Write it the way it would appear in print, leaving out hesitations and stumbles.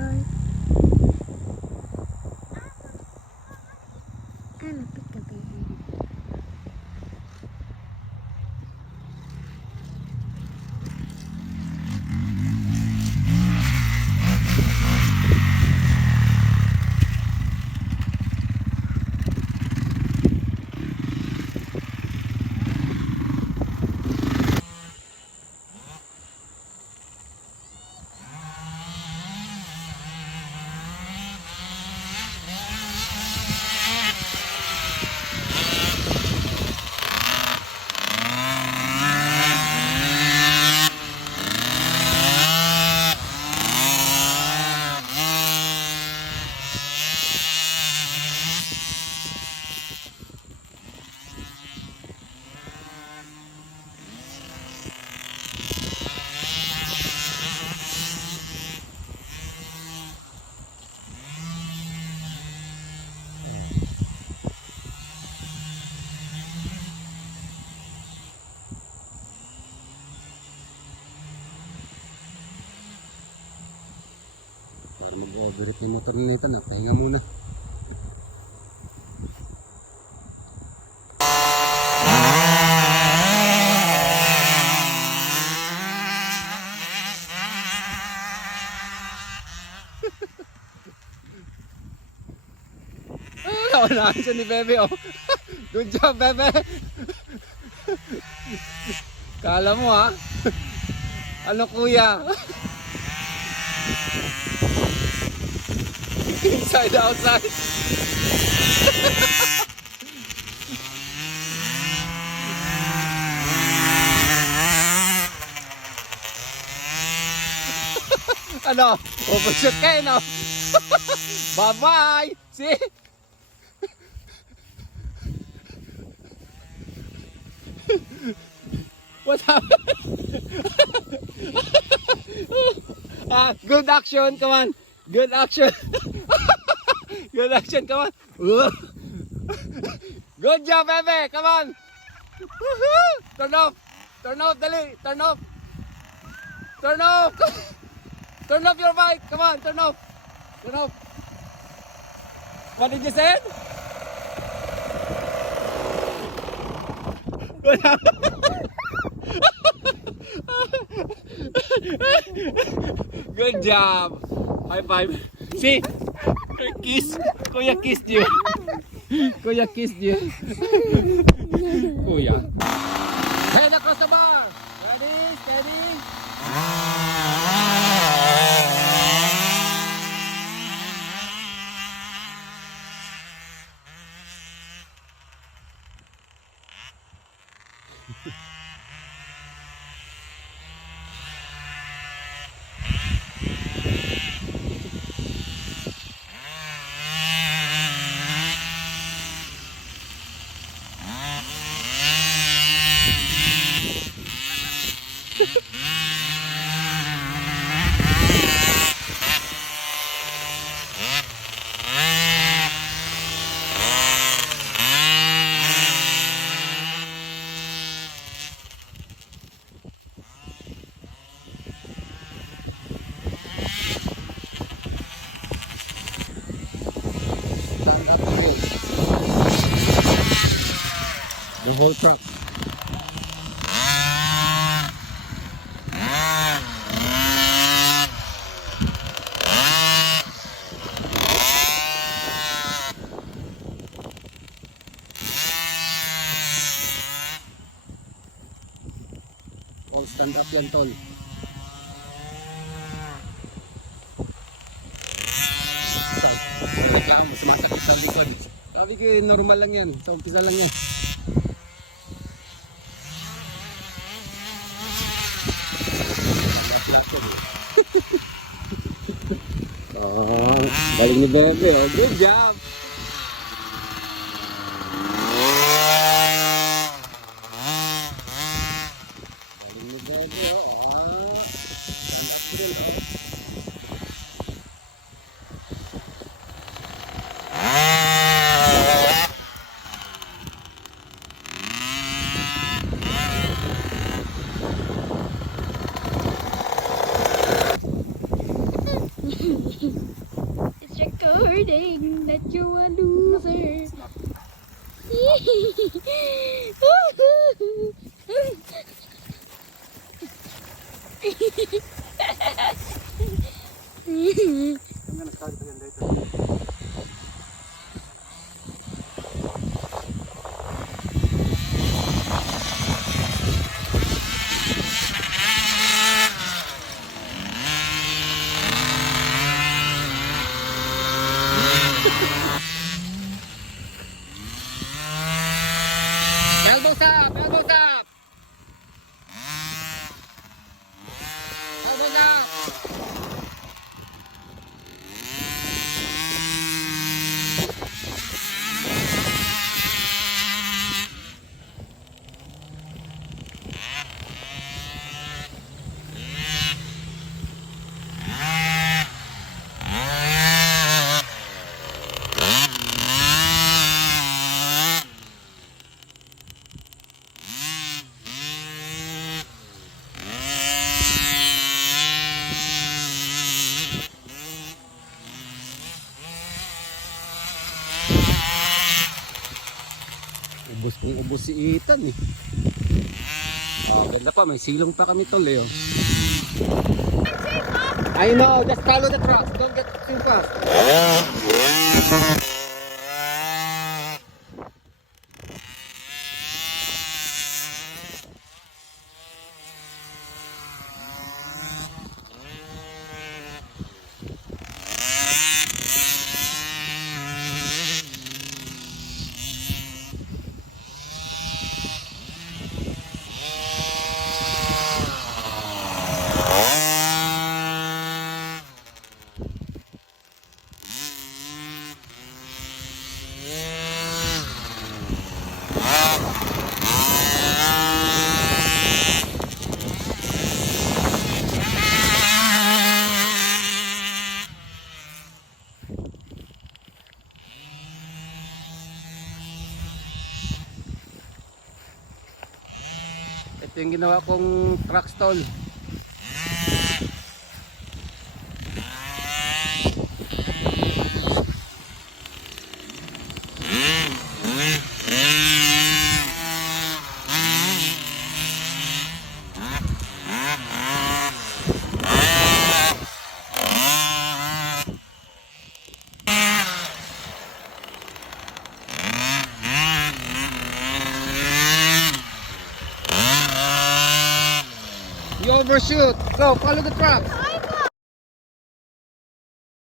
Lord. Lapit ka, baby. Para mag-overheat yung motor nito na, pahinga muna. Naunahan siya ni Bebe, oh. Good job, Bebe. Kala mo, ha? Ano, kuya? Inside, outside. Ano? Overshoot kayo, no? Bye-bye! See? What happened? Good action, come on. Good action. Good action, come on. Good job, Bebe. Come on. Turn off. Turn off, dali. Turn off. Turn off. Turn off your bike. Come on, turn off. Turn off. What did you say? What happened? Good job. High five. See? Kiss. Kuya kissed you. Kuya kissed you. Kuya. Head across the bar. Ready? Steady. The whole truck. All stand up yan, tol. Reklamo, sumasakit sa likod. Sabi ko, normal lang yan. Sa umpisa lang yan. Oh, balik ni Bebe. Oh, good job. Balik ni Bebe. Oh, wording that you a loser. I'm gonna start again later. Elbows up! Elbows up! Elbows up! Ubus kong ubus si Ethan eh. Ganda pa, may silong pa kami tol eh. Oh. I know, just follow the tracks, don't get too fast. Ito yung ginawa kong track stall. You overshoot. Go, follow the tracks.